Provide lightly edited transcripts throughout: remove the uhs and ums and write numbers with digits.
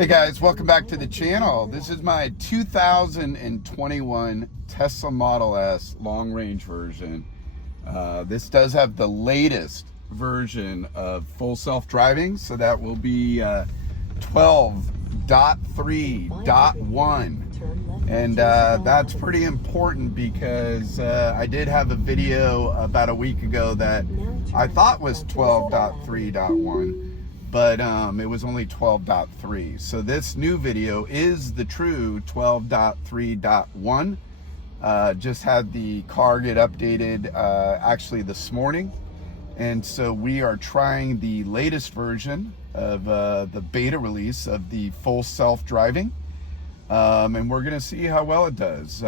Hey guys, welcome back to the channel. This is my 2021 Tesla Model S long range version. This does have the latest version of full self-driving, so that will be 12.3.1. And that's pretty important because I did have a video about a week ago that I thought was 12.3.1. but it was only 12.3. So this new video is the true 12.3.1. Just had the car get updated actually this morning. And so we are trying the latest version of the beta release of the full self-driving. And we're gonna see how well it does.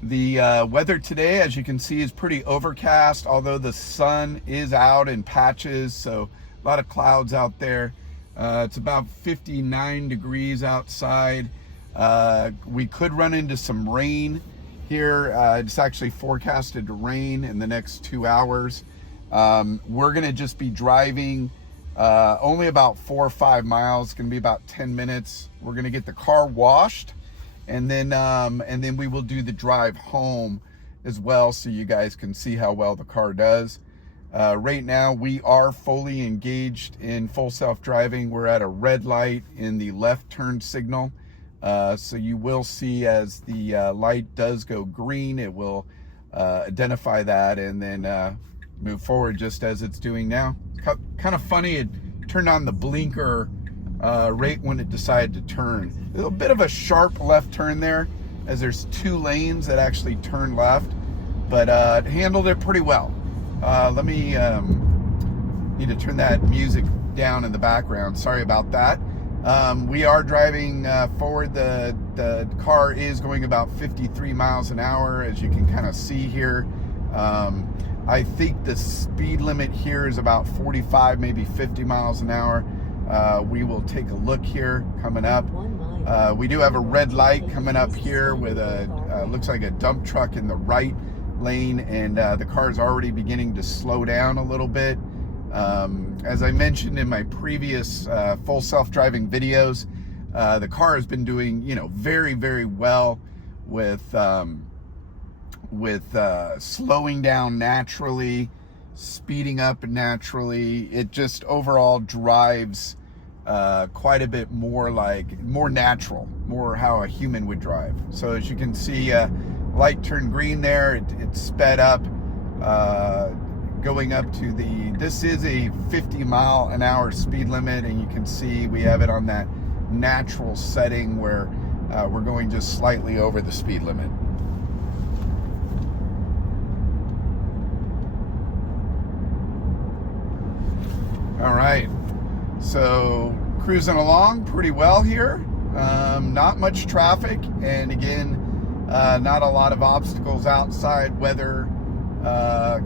The weather today, as you can see, is pretty overcast, although the sun is out in patches, so a lot of clouds out there. It's about 59 degrees outside. We could run into some rain here. It's actually forecasted to rain in the next 2 hours. We're gonna just be driving only about 4 or 5 miles. It's gonna be about 10 minutes. We're gonna get the car washed, and then we will do the drive home as well, so you guys can see how well the car does. Right now we are fully engaged in full self-driving. We're at a red light in the left turn signal. So you will see as the light does go green, it will identify that and then move forward just as it's doing now. Kind of funny, it turned on the blinker right when it decided to turn. A little bit of a sharp left turn there, as there's 2 lanes that actually turn left, but it handled it pretty well. Let me need to turn that music down in the background. Sorry about that. We are driving forward. The car is going about 53 miles an hour, as you can kind of see here. I think the speed limit here is about 45, maybe 50 miles an hour. We will take a look here coming up. We do have a red light coming up here with a looks like a dump truck in the right lane, and the car is already beginning to slow down a little bit. As I mentioned in my previous full self-driving videos, the car has been doing, very, very well with slowing down naturally, speeding up naturally. It just overall drives quite a bit more natural, more how a human would drive. So as you can see, light turned green there, it sped up, going up to this is a 50-mile-an-hour speed limit, and you can see we have it on that natural setting where we're going just slightly over the speed limit. All right, so cruising along pretty well here. Not much traffic, and again, not a lot of obstacles outside, weather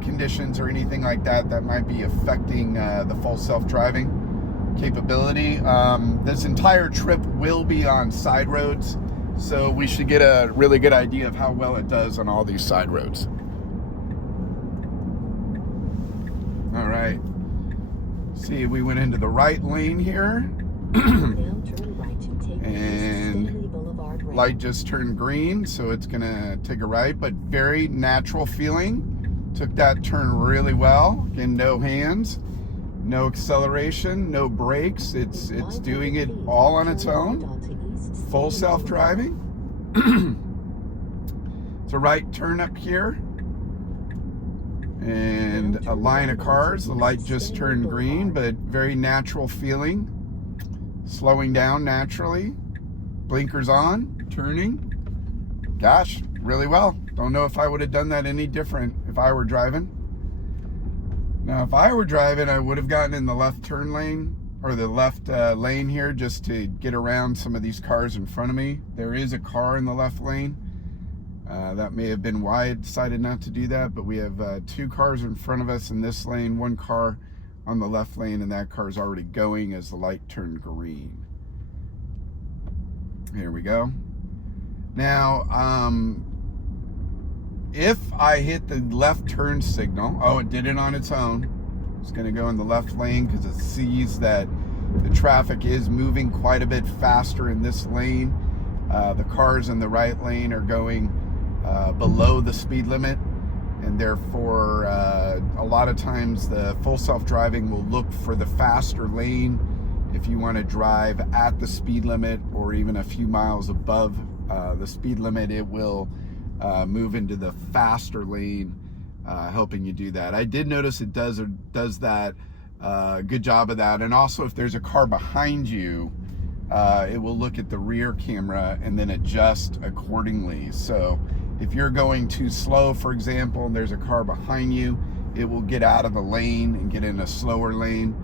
conditions or anything like that might be affecting the full self-driving capability. This entire trip will be on side roads, so we should get a really good idea of how well it does on all these side roads. All right, see, we went into the right lane here. And light just turned green, so it's gonna take a right, but very natural feeling. Took that turn really well. Again, no hands, no acceleration, no brakes. It's doing it all on its own. Full self-driving. It's a right turn up here, and a line of cars. The light just turned green, but very natural feeling. Slowing down naturally. Blinkers on, turning. Gosh, really well. Don't know if I would have done that any different if I were driving. Now, if I were driving, I would have gotten in the left turn lane, or the left lane here, just to get around some of these cars in front of me. There is a car in the left lane. That may have been why I decided not to do that, but we have 2 cars in front of us in this lane, 1 car on the left lane, and that car is already going as the light turned green. Here we go. Now, if I hit the left turn signal, oh, it did it on its own. It's going to go in the left lane because it sees that the traffic is moving quite a bit faster in this lane. The cars in the right lane are going below the speed limit, and therefore a lot of times the full self-driving will look for the faster lane if you want to drive at the speed limit or even a few miles above the speed limit. It will move into the faster lane, helping you do that. I did notice it does that good job of that. And also, if there's a car behind you, it will look at the rear camera and then adjust accordingly. So if you're going too slow, for example, and there's a car behind you, it will get out of the lane and get in a slower lane.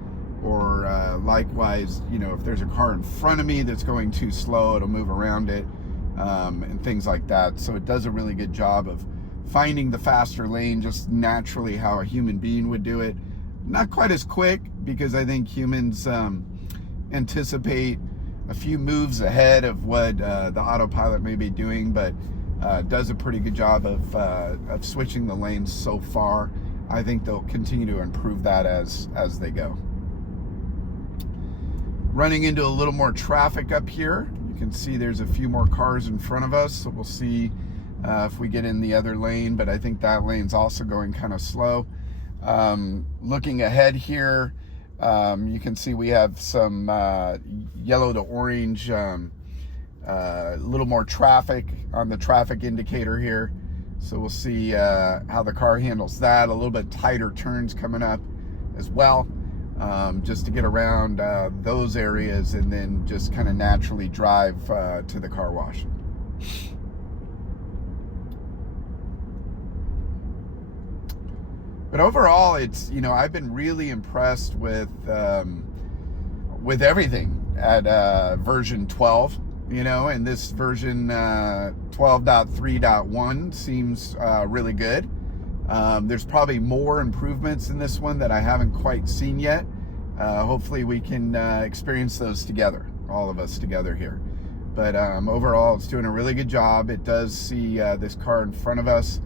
Or likewise, you know, if there's a car in front of me that's going too slow, it'll move around it, and things like that. So it does a really good job of finding the faster lane, just naturally how a human being would do it. Not quite as quick, because I think humans anticipate a few moves ahead of what the autopilot may be doing, but does a pretty good job of switching the lanes so far. I think they'll continue to improve that as they go. Running into a little more traffic up here. You can see there's a few more cars in front of us, so we'll see if we get in the other lane, but I think that lane's also going kind of slow. Looking ahead here, you can see we have some yellow to orange, a little more traffic on the traffic indicator here. So we'll see how the car handles that. A little bit tighter turns coming up as well, just to get around those areas and then just kind of naturally drive to the car wash. But overall, it's, you know, I've been really impressed with everything at version 12, you know, and this version 12.3.1 seems really good. There's probably more improvements in this one that I haven't quite seen yet. Hopefully we can experience those together, all of us together here. But overall, it's doing a really good job. It does see this car in front of us.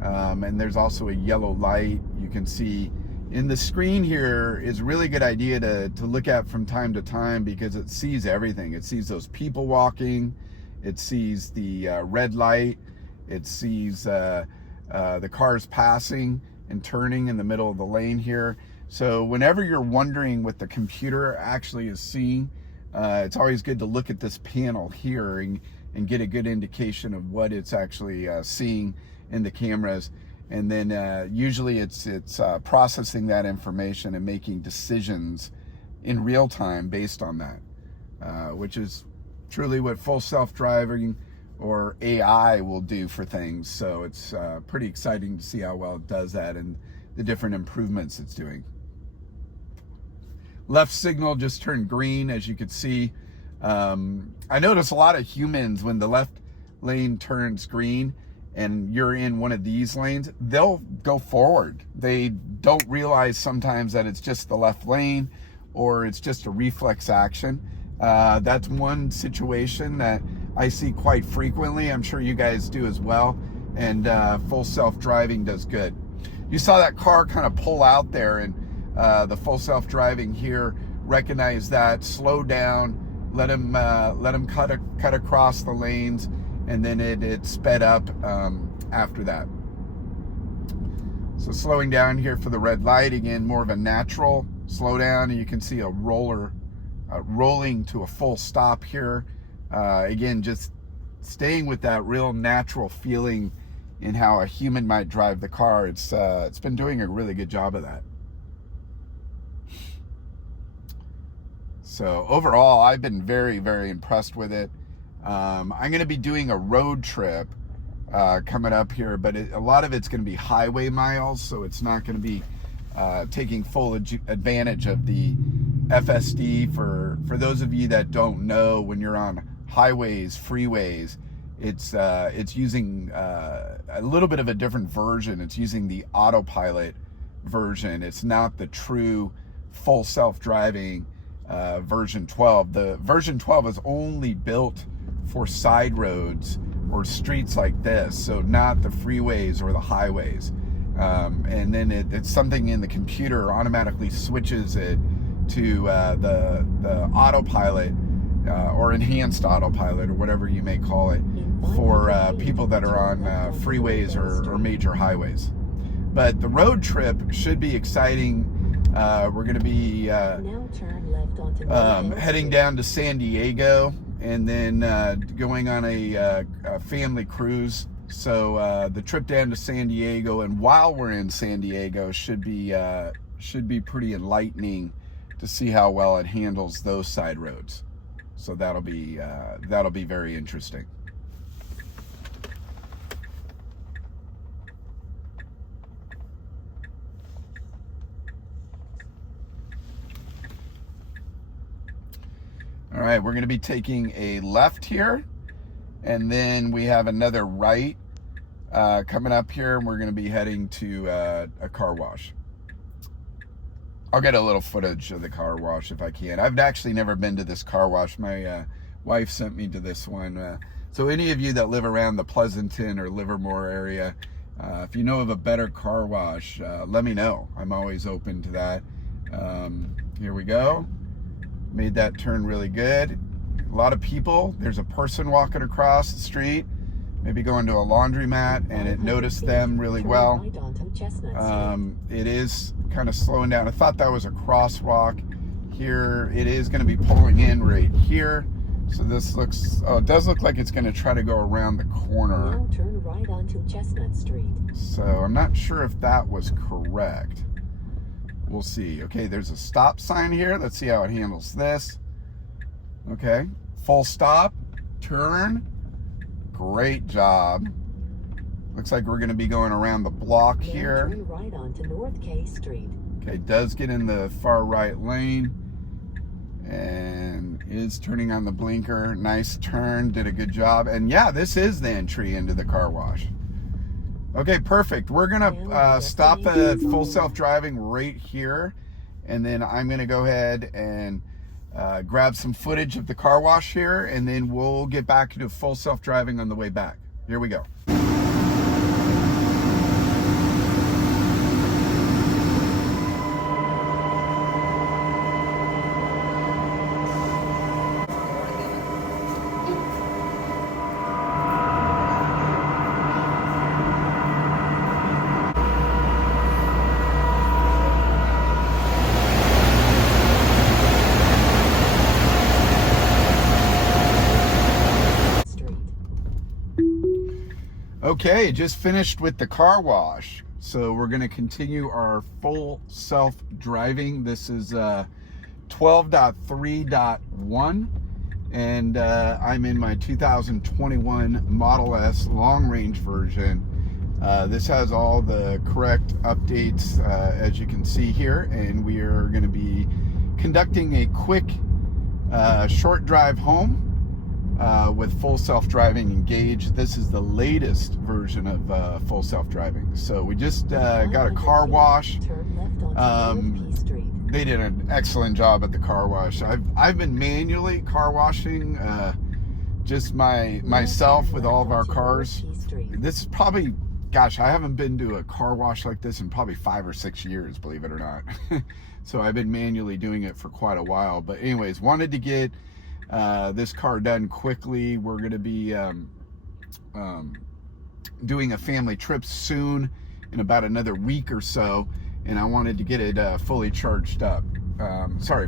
And there's also a yellow light. You can see in the screen here is a really good idea to look at from time to time, because it sees everything. It sees those people walking, it sees the red light, it sees the cars passing and turning in the middle of the lane here. So whenever you're wondering what the computer actually is seeing, it's always good to look at this panel here and get a good indication of what it's actually seeing in the cameras. And then usually it's processing that information and making decisions in real time based on that, which is truly what full self-driving or AI will do for things. So it's pretty exciting to see how well it does that and the different improvements it's doing. Left signal just turned green, as you could see. I notice a lot of humans, when the left lane turns green and you're in one of these lanes, they'll go forward. They don't realize sometimes that it's just the left lane or it's just a reflex action. That's one situation that I see quite frequently. I'm sure you guys do as well. And full self-driving does good. You saw that car kind of pull out there, and the full self-driving here recognized that, slowed down, let him cut across the lanes, and then it sped up after that. So slowing down here for the red light, again, more of a natural slowdown, and you can see a roller rolling to a full stop here. Again, just staying with that real natural feeling in how a human might drive the car. It's been doing a really good job of that. So overall, I've been very, very impressed with it. I'm going to be doing a road trip coming up here, but a lot of it's going to be highway miles, so it's not going to be taking full advantage of the FSD. For those of you that don't know, when you're on highways, freeways, it's using a little bit of a different version. It's using the autopilot version. It's not the true full self-driving version 12. The version 12 is only built for side roads or streets like this, so not the freeways or the highways. And then it's something in the computer automatically switches it to the autopilot or enhanced autopilot or whatever you may call it for people that are on freeways or major highways. But the road trip should be exciting. We're going to be heading down to San Diego and then going on a family cruise. So the trip down to San Diego, and while we're in San Diego, should be pretty enlightening to see how well it handles those side roads. So that'll be very interesting. All right, we're going to be taking a left here, and then we have another right coming up here, and we're going to be heading to a car wash. I'll get a little footage of the car wash if I can. I've actually never been to this car wash. My wife sent me to this one. So any of you that live around the Pleasanton or Livermore area, if you know of a better car wash, let me know. I'm always open to that. Here we go. Made that turn really good. A lot of people. There's a person walking across the street, maybe going to a laundromat, and it noticed them really well. It is kind of slowing down. I thought that was a crosswalk. Here it is going to be pulling in right here. So this looks, it does look like it's going to try to go around the corner. Now turn right onto Chestnut Street. So I'm not sure if that was correct. We'll see. Okay, there's a stop sign here. Let's see how it handles this. Okay, full stop, turn. Great job. Looks like we're going to be going around the block here. Turn right onto North K Street. Okay, does get in the far right lane and is turning on the blinker. Nice turn, did a good job. And yeah, this is the entry into the car wash. Okay, perfect. We're gonna stop the full self-driving right here, and then I'm gonna go ahead and grab some footage of the car wash here, and then we'll get back to full self-driving on the way back. Here we go. Okay, just finished with the car wash. So we're going to continue our full self-driving. This is 12.3.1, and I'm in my 2021 Model S long-range version. This has all the correct updates, as you can see here, and we are going to be conducting a quick short drive home with full self-driving engaged. This is the latest version of full self-driving. So we just got a car wash. They did an excellent job at the car wash. I've been manually car washing just myself with all of our cars. This is probably, gosh, I haven't been to a car wash like this in probably 5 or 6 years, believe it or not. So I've been manually doing it for quite a while. But anyways, wanted to get this car done quickly. We're going to be doing a family trip soon, in about another week or so, and I wanted to get it fully charged up.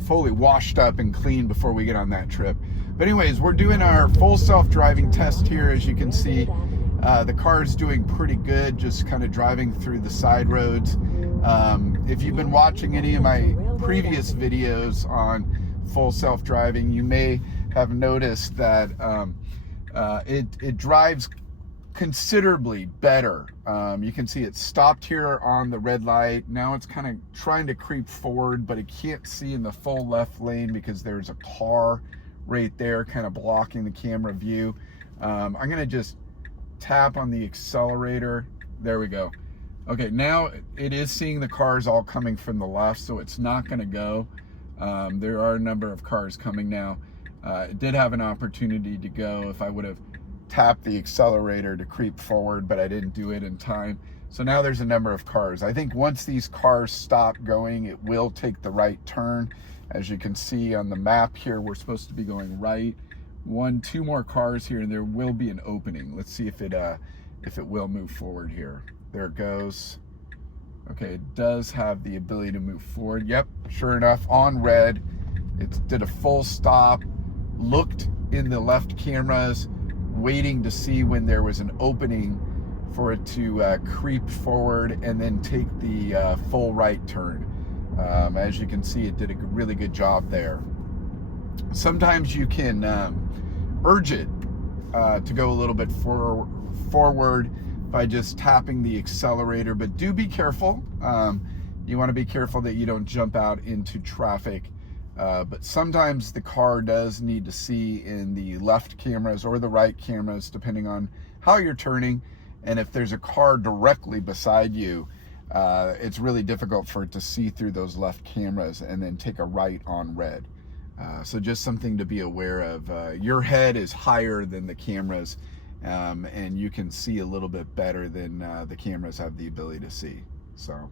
Fully washed up and clean before we get on that trip. But anyways, we're doing our full self-driving test here. As you can see, the car's doing pretty good, just kind of driving through the side roads. If you've been watching any of my previous videos on full self-driving, you may have noticed that it drives considerably better. You can see it stopped here on the red light. Now it's kind of trying to creep forward, but it can't see in the full left lane because there's a car right there kind of blocking the camera view. I'm gonna just tap on the accelerator. There we go. Okay, now it is seeing the cars all coming from the left, so it's not gonna go. There are a number of cars coming now. It did have an opportunity to go if I would have tapped the accelerator to creep forward, but I didn't do it in time. So now there's a number of cars. I think once these cars stop going, it will take the right turn, As you can see on the map here, we're supposed to be going right. Two more cars here, and there will be an opening. Let's see if it will move forward here. There it goes. Okay, it does have the ability to move forward. Yep, sure enough, on red. It did a full stop, looked in the left cameras, waiting to see when there was an opening for it to creep forward and then take the full right turn. As you can see, it did a really good job there. Sometimes you can urge it to go a little bit forward by just tapping the accelerator, but do be careful. You want to be careful that you don't jump out into traffic. But sometimes the car does need to see in the left cameras or the right cameras, depending on how you're turning. And if there's a car directly beside you, it's really difficult for it to see through those left cameras and then take a right on red. So just something to be aware of. Your head is higher than the cameras, and you can see a little bit better than the cameras have the ability to see. So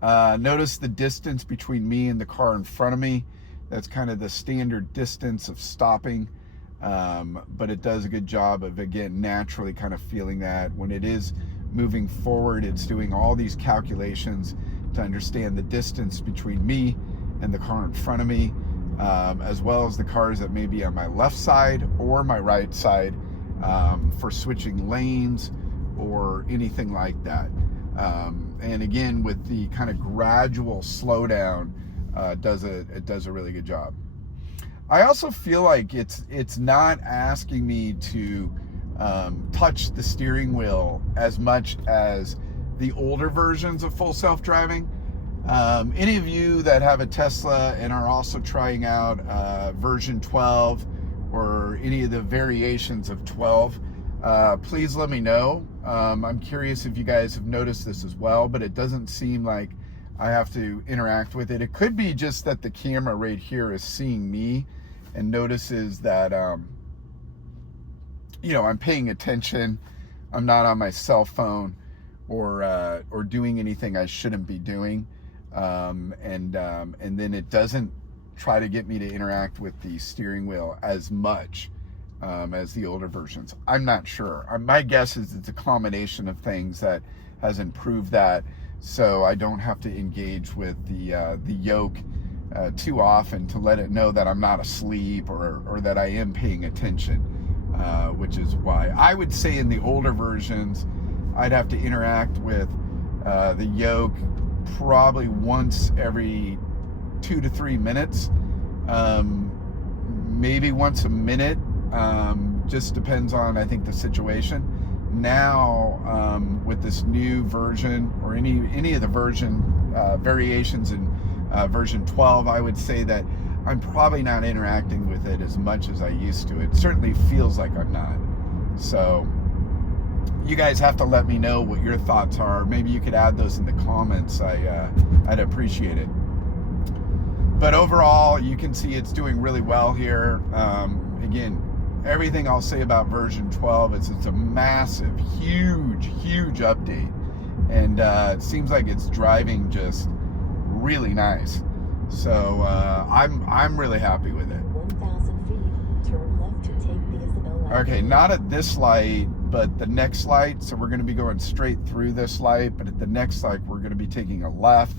notice the distance between me and the car in front of me. That's kind of the standard distance of stopping. But it does a good job of, again, naturally kind of feeling that. When it is moving forward, it's doing all these calculations to understand the distance between me and the car in front of me, as well as the cars that may be on my left side or my right side, for switching lanes or anything like that. And again, with the kind of gradual slowdown, it does a really good job. I also feel like it's not asking me to touch the steering wheel as much as the older versions of full self-driving. Any of you that have a Tesla and are also trying out version 12 or any of the variations of 12, please let me know. I'm curious if you guys have noticed this as well, but it doesn't seem like I have to interact with it. It could be just that the camera right here is seeing me and notices that, I'm paying attention. I'm not on my cell phone or doing anything I shouldn't be doing. And then it doesn't try to get me to interact with the steering wheel as much as the older versions. I'm not sure. My guess is it's a combination of things that has improved that, so I don't have to engage with the yoke too often to let it know that I'm not asleep or that I am paying attention, which is why I would say in the older versions I'd have to interact with the yoke probably once every 2 to 3 minutes, maybe once a minute. Just depends on, I think, the situation. Now, with this new version or any of the version variations in version 12, I would say that I'm probably not interacting with it as much as I used to. It certainly feels like I'm not. So you guys have to let me know what your thoughts are. Maybe you could add those in the comments. I'd appreciate it. But overall, you can see it's doing really well here. Again, everything I'll say about version 12 is it's a massive, huge update. And it seems like it's driving just really nice. So I'm really happy with it. 1,000 feet, turn left to take the Isabel. Okay, not at this light, but the next light. So we're going to be going straight through this light, but at the next light, we're going to be taking a left.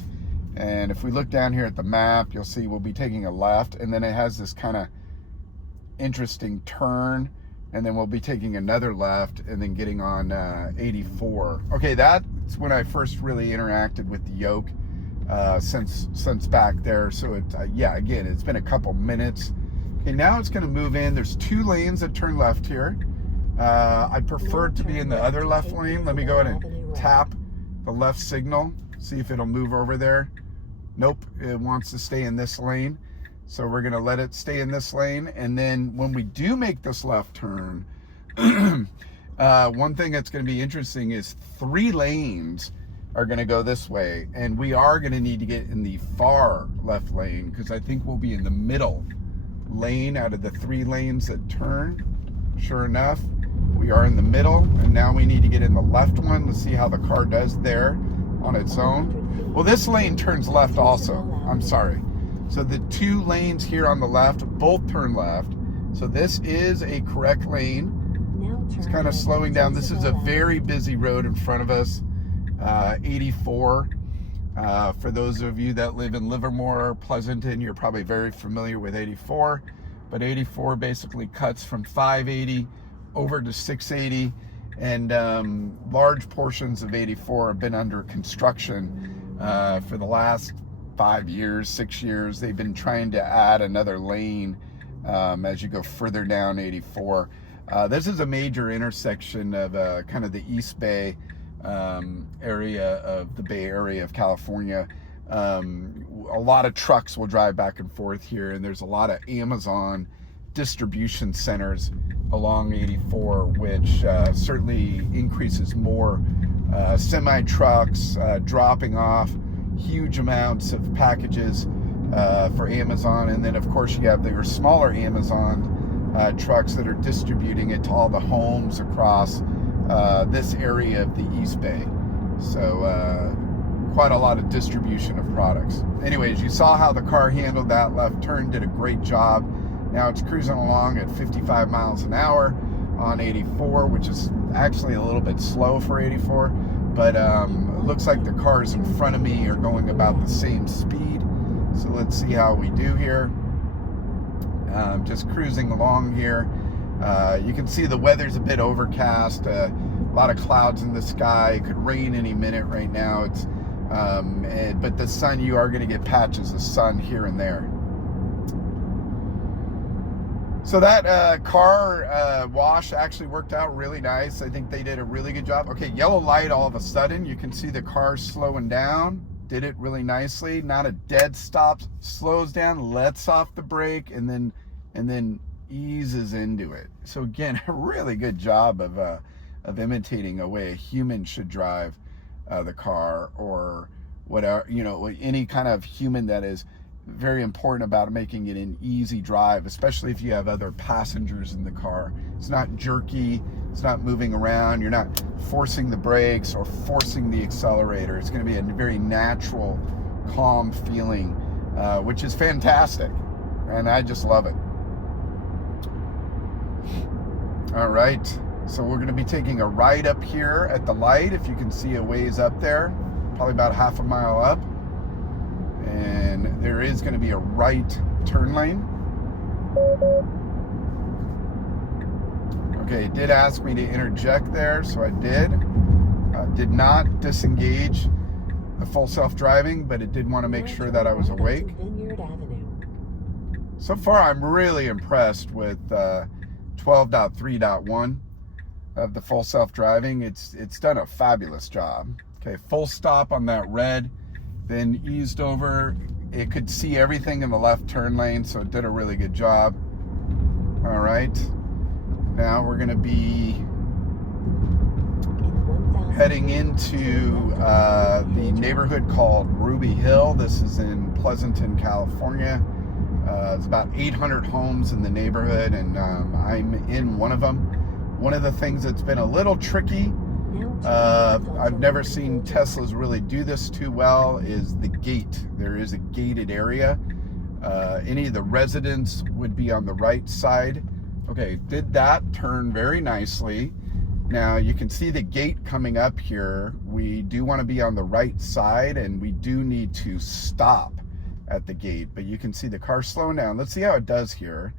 And if we look down here at the map, you'll see we'll be taking a left, and then it has this kind of interesting turn, and then we'll be taking another left and then getting on 84. Okay, that's when I first really interacted with the yoke since back there. So again, it's been a couple minutes. Okay, now it's going to move in. There's 2 lanes that turn left here. I'd prefer it to be in the other left lane. Let me go ahead and tap the left signal, see if it'll move over there. Nope, it wants to stay in this lane. So we're going to let it stay in this lane. And then when we do make this left turn, one thing that's going to be interesting is 3 lanes are going to go this way. And we are going to need to get in the far left lane, because I think we'll be in the middle lane out of the 3 lanes that turn. Sure enough, we are in the middle. And now we need to get in the left one. Let's see how the car does there on its own. Well, this lane turns left also. I'm sorry. So the 2 lanes here on the left both turn left. So this is a correct lane. It's kind of slowing down. This is a very busy road in front of us. 84. For those of you that live in Livermore, Pleasanton, you're probably very familiar with 84. But 84 basically cuts from 580 over to 680. And large portions of 84 have been under construction for the last 5 years, 6 years. They've been trying to add another lane as you go further down 84. This is a major intersection of kind of the East Bay area of the Bay Area of California. A lot of trucks will drive back and forth here, and there's a lot of Amazon distribution centers along 84, which certainly increases more semi trucks dropping off huge amounts of packages for Amazon. And then of course you have your smaller Amazon trucks that are distributing it to all the homes across this area of the East Bay. So quite a lot of distribution of products. Anyways, you saw how the car handled that left turn, did a great job. Now it's cruising along at 55 miles an hour on 84, which is actually a little bit slow for 84, but it looks like the cars in front of me are going about the same speed. So let's see how we do here. Just cruising along here. You can see the weather's a bit overcast, a lot of clouds in the sky. It could rain any minute right now. It's but the sun, you are going to get patches of sun here and there. So that car wash actually worked out really nice. I think they did a really good job. Okay, yellow light all of a sudden. You can see the car slowing down. Did it really nicely. Not a dead stop. Slows down, lets off the brake, and then eases into it. So again, a really good job of imitating a way a human should drive the car, or whatever, you know, any kind of human that is very important about making it an easy drive, especially if you have other passengers in the car. It's not jerky, it's not moving around, you're not forcing the brakes or forcing the accelerator. It's going to be a very natural, calm feeling, which is fantastic, and I just love it. All right, so we're going to be taking a right up here at the light. If you can see a ways up there, probably about half a mile up, and there is going to be a right turn lane. Okay, it did ask me to interject there, so I did. Did not disengage the full self-driving, but it did want to make sure that I was awake. So far, I'm really impressed with 12.3.1 of the full self-driving. It's done a fabulous job. Okay, full stop on that red, then eased over. It could see everything in the left turn lane, so it did a really good job. All right, now we're gonna be heading into the neighborhood called Ruby Hill. This is in Pleasanton, California. It's about 800 homes in the neighborhood, and I'm in one of them. One of the things that's been a little tricky, I've never seen Teslas really do this too well, is the gate. There is a gated area. Any of the residents would be on the right side. Okay, did that turn very nicely. Now you can see the gate coming up here. We do want to be on the right side, and we do need to stop at the gate, but you can see the car slowing down. Let's see how it does here.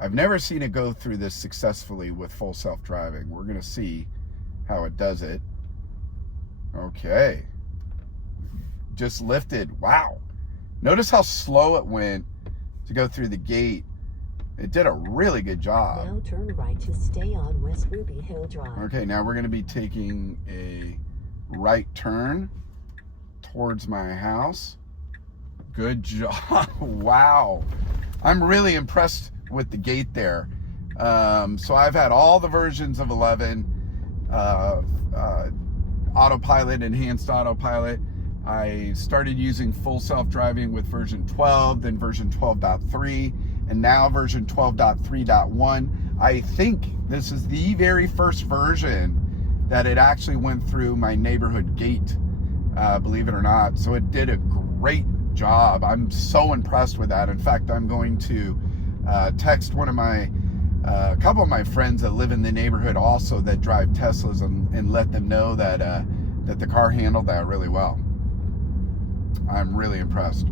I've never seen it go through this successfully with full self-driving. We're gonna see how it does it. Okay, just lifted. Wow, notice how slow it went to go through the gate. It did a really good job. Now turn right to stay on West Ruby Hill Drive. Okay, now we're gonna be taking a right turn towards my house. Good job. Wow, I'm really impressed with the gate there. So I've had all the versions of 11, autopilot, enhanced autopilot. I started using full self-driving with version 12, then version 12.3, and now version 12.3.1. I think this is the very first version that it actually went through my neighborhood gate, believe it or not. So it did a great job. I'm so impressed with that. In fact, I'm going to text one of my a couple of my friends that live in the neighborhood also that drive Teslas and let them know that that the car handled that really well. I'm really impressed.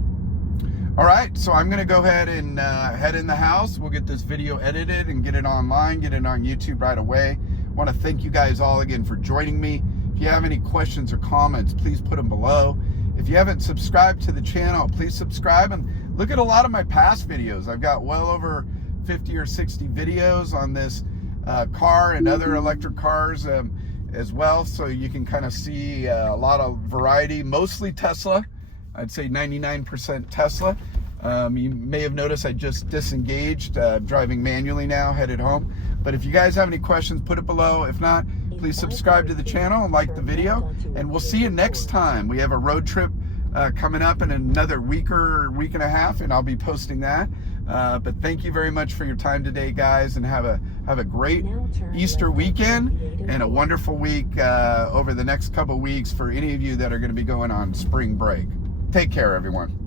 All right, so I'm gonna go ahead and head in the house. We'll get this video edited and get it online, get it on YouTube right away. I want to thank you guys all again for joining me. If you have any questions or comments, please put them below. If you haven't subscribed to the channel, please subscribe and look at a lot of my past videos. I've got well over 50 or 60 videos on this car and other electric cars as well, so you can kind of see a lot of variety, mostly Tesla. I'd say 99% Tesla. You may have noticed I just disengaged, driving manually now, headed home. But if you guys have any questions, put it below. If not, please subscribe to the channel and like the video, and we'll see you next time. We have a road trip coming up in another week or week and a half, and I'll be posting that. But thank you very much for your time today, guys, and have a great Easter weekend and a wonderful week over the next couple weeks for any of you that are going to be going on spring break. Take care, everyone.